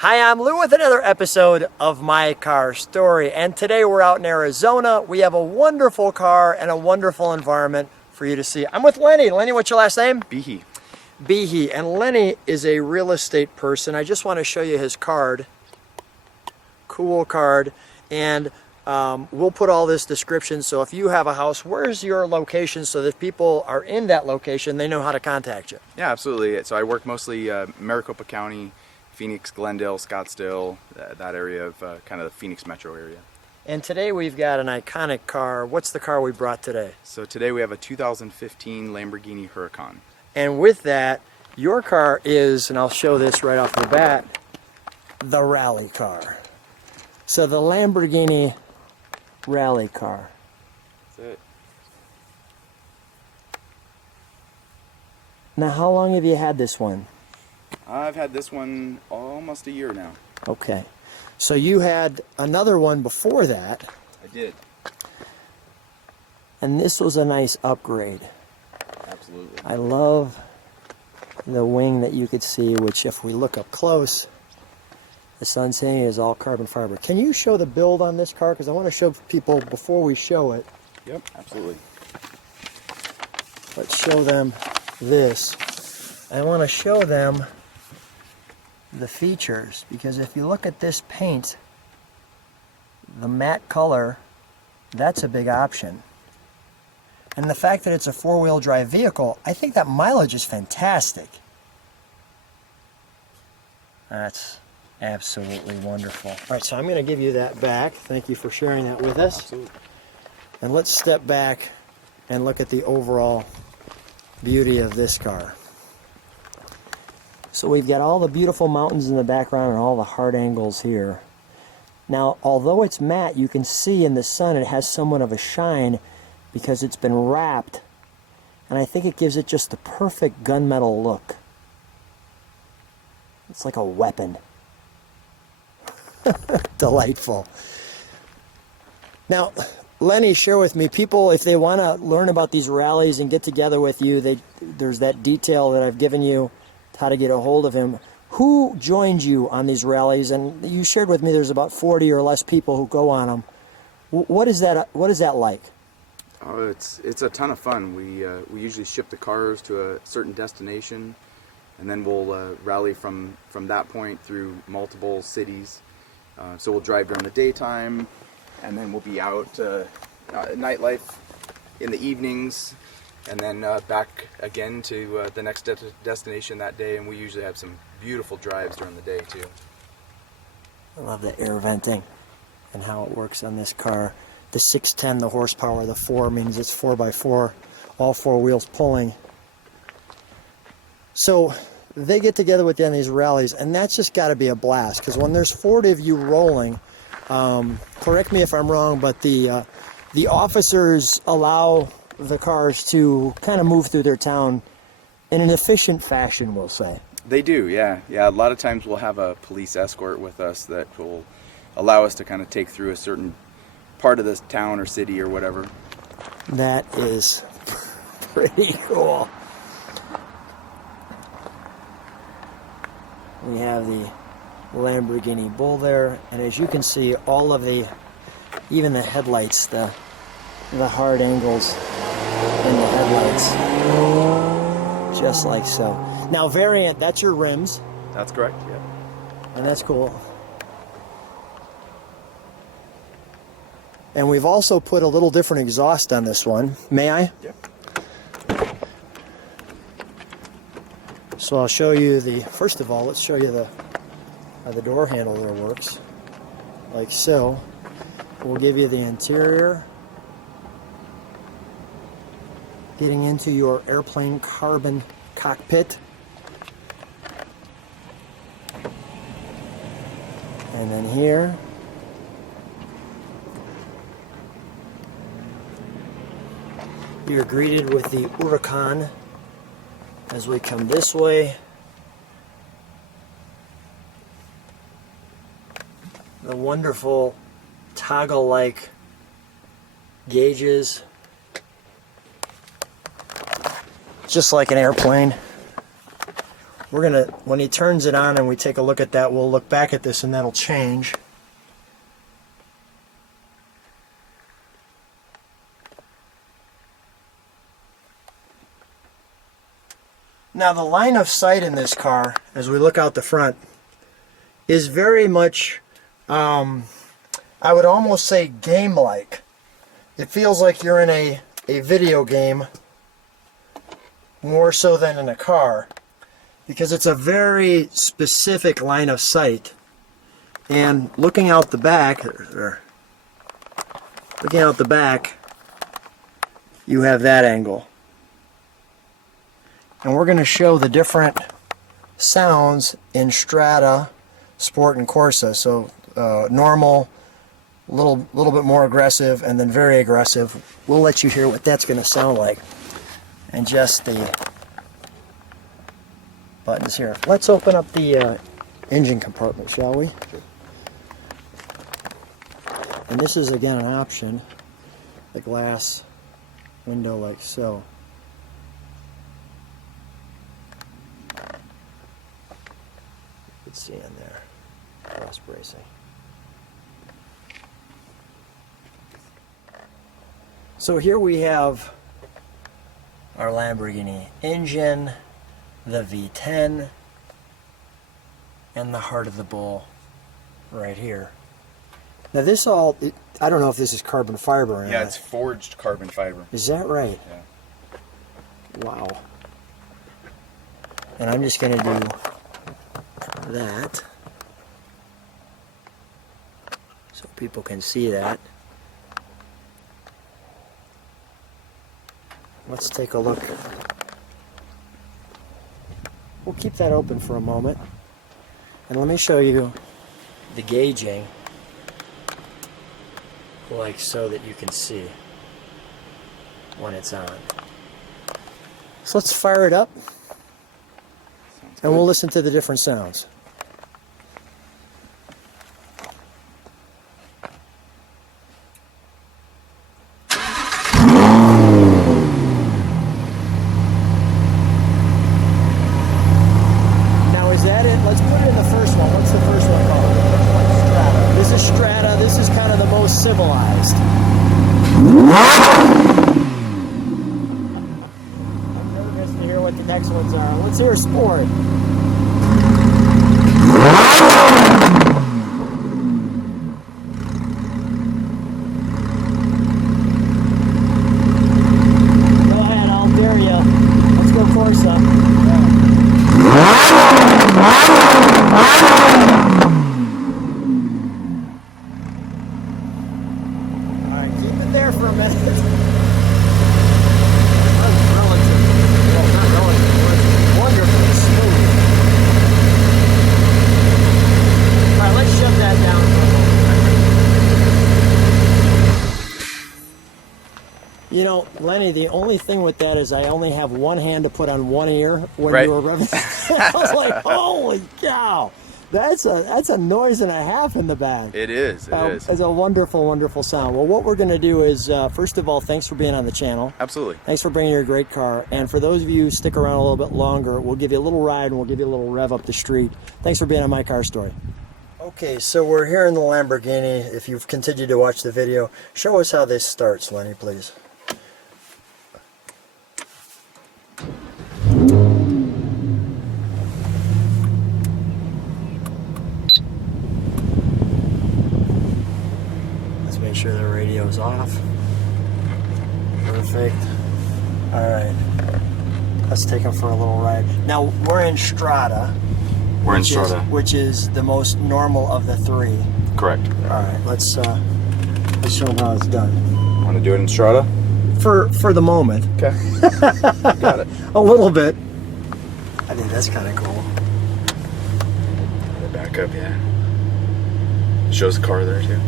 Hi, I'm Lou with another episode of My Car Story, and today we're out in Arizona. We have a wonderful car and a wonderful environment for you to see. I'm with Lenny. Lenny, what's your last name? Behie. Behie, and Lenny is a real estate person. I just want to show you his card. Cool card, and we'll put all this description, so if you have a house, where's your location so that if people are in that location, they know how to contact you? Yeah, absolutely. So I work mostly Maricopa County, Phoenix, Glendale, Scottsdale, that area of kind of the Phoenix metro area. And today we've got an iconic car. What's the car we brought today? So today we have a 2015 Lamborghini Huracan. And with that, your car is, and I'll show this right off the bat, the rally car. So the Lamborghini rally car. That's it. Now, how long have you had this one? I've had this one almost a year now. Okay. So you had another one before that. I did. And this was a nice upgrade. Absolutely. I love the wing that you could see, which if we look up close, the sun's hitting is all carbon fiber. Can you show the build on this car? Because I want to show people before we show it. Yep, absolutely. Let's show them this. I want to show them the features, because if you look at this paint, the matte color, that's a big option. And the fact that it's a four-wheel drive vehicle, I think that mileage is fantastic. That's absolutely wonderful. All right, so I'm going to give you that back. Thank you for sharing that with us. Absolutely. And let's step back and look at the overall beauty of this car. So we've got all the beautiful mountains in the background and all the hard angles here. Now, although it's matte, you can see in the sun it has somewhat of a shine because it's been wrapped, and I think it gives it just the perfect gunmetal look. It's like a weapon. Delightful. Now, Lenny, share with me, people, if they want to learn about these rallies and get together with you, there's that detail that I've given you, how to get a hold of him. Who joins you on these rallies? And you shared with me there's about 40 or less people who go on them. What is that like? Oh, it's a ton of fun. We usually ship the cars to a certain destination, and then we'll rally from that point through multiple cities. So we'll drive during the daytime, and then we'll be out nightlife in the evenings, and then back again to the next destination that day. And we usually have some beautiful drives during the day too. I love the air venting and how it works on this car. The 610, the horsepower, the 4 means it's 4x4, all four wheels pulling. So they get together with you on these rallies, and that's just got to be a blast, because when there's 40 of you rolling, correct me if I'm wrong, but the officers allow the cars to kind of move through their town in an efficient fashion, we'll say. They do, yeah. A lot of times we'll have a police escort with us that will allow us to kind of take through a certain part of this town or city or whatever. That is pretty cool. We have the Lamborghini Bull there, and as you can see, all of even the headlights, the hard angles in the headlights, just like so. Now, variant, that's your rims. That's correct, yeah. And that's cool. And we've also put a little different exhaust on this one. May I? Yep. So I'll show you first of all, let's show you how the door handle there works. Like so. We'll give you the interior. Getting into your airplane carbon cockpit. And then here. You're greeted with the Huracan as we come this way. The wonderful toggle-like gauges, just like an airplane. we're gonna, when he turns it on and we take a look at that, we'll look back at this and that'll change. Now the line of sight in this car, as we look out the front, is very much, I would almost say game-like. It feels like you're in a video game more so than in a car, because it's a very specific line of sight. And looking out the back, you have that angle. And we're going to show the different sounds in Strata, Sport, and Corsa. So normal, a little bit more aggressive, and then very aggressive. We'll let you hear what that's going to sound like. And just the buttons here. Let's open up the engine compartment, shall we? And this is again an option, the glass window like so. You can see in there, cross bracing. So here we have our Lamborghini engine, the V10, and the heart of the bull right here. Now this all, I don't know if this is carbon fiber or not. Yeah, it's forged carbon fiber. Is that right? Yeah. Wow. And I'm just going to do that so people can see that. Let's take a look. We'll keep that open for a moment. And let me show you the gauging, like so, that you can see when it's on. So let's fire it up and we'll listen to the different sounds. Now is that it? Let's put it in the first one. What's the first one called? Strata. This is Strata. This is kind of the most civilized. I'm nervous to hear what the next ones are. Let's hear Sport. Go ahead, I'll dare you. Let's go Corsa. Alright, keep it there for a minute. Wonderfully smooth. Alright, let's shut that down for a moment. You know, Lenny, the only thing with that is I only have one hand to put on one ear when you were revving. I was like, holy cow. That's a noise and a half in the back. It is. It's a wonderful, wonderful sound. Well, what we're going to do is, first of all, thanks for being on the channel. Absolutely. Thanks for bringing your great car. And for those of you who stick around a little bit longer, we'll give you a little ride and we'll give you a little rev up the street. Thanks for being on My Car Story. Okay, so we're here in the Lamborghini. If you've continued to watch the video, show us how this starts, Lenny, please. Let's make sure the radio's off. Perfect. Alright. Let's take them for a little ride. Now, we're in Strata. We're in Strata. Which is the most normal of the three. Correct. Alright, let's show them how it's done. Want to do it in Strata? For the moment. Okay. Got it. A little bit. I think that's kind of cool. Back up, yeah. Shows the car there too.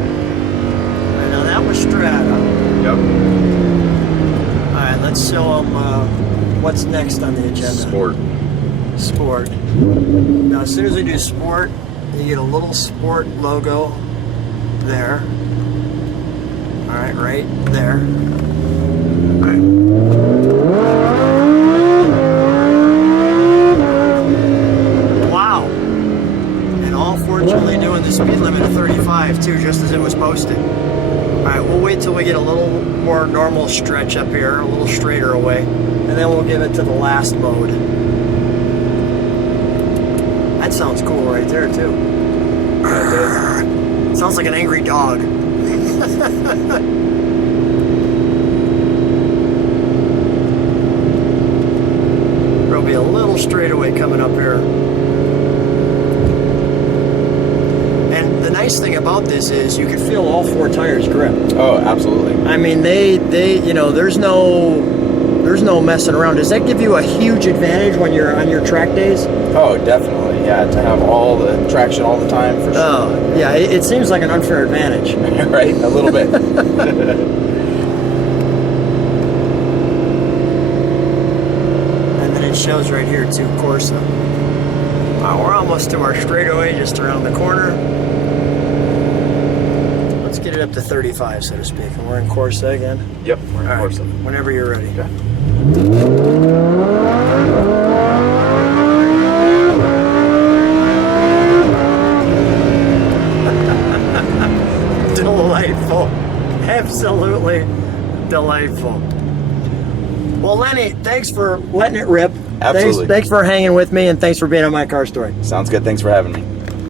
Alright, now that was Strata. Yep. Alright, let's show them what's next on the agenda. Sport. Sport. as soon as we do sport, you get a little sport logo there. All right, right there. All right. Wow. And all fortunately doing the speed limit of 35 too, just as it was posted. All right, we'll wait till we get a little more normal stretch up here, a little straighter away, and then we'll give it to the last mode. That sounds cool right there too. Sounds like an angry dog. There'll be a little straightaway coming up here. And the nice thing about this is you can feel all four tires grip. Oh, absolutely. I mean, they you know, there's no messing around. Does that give you a huge advantage when you're on your track days? Oh, definitely. Yeah, to have all the traction all the time for sure. Oh, yeah, it seems like an unfair advantage. Right? A little bit. And then it shows right here too, Corsa. Wow, we're almost to our straightaway, just around the corner. Let's get it up to 35, so to speak. And we're in Corsa again. Yep, we're in All right, Corsa. whenever you're ready. Okay. Delightful. Absolutely delightful. Well, Lenny, thanks for letting it rip. Absolutely. Thanks for hanging with me, and thanks for being on My Car Story. Sounds good. Thanks for having me.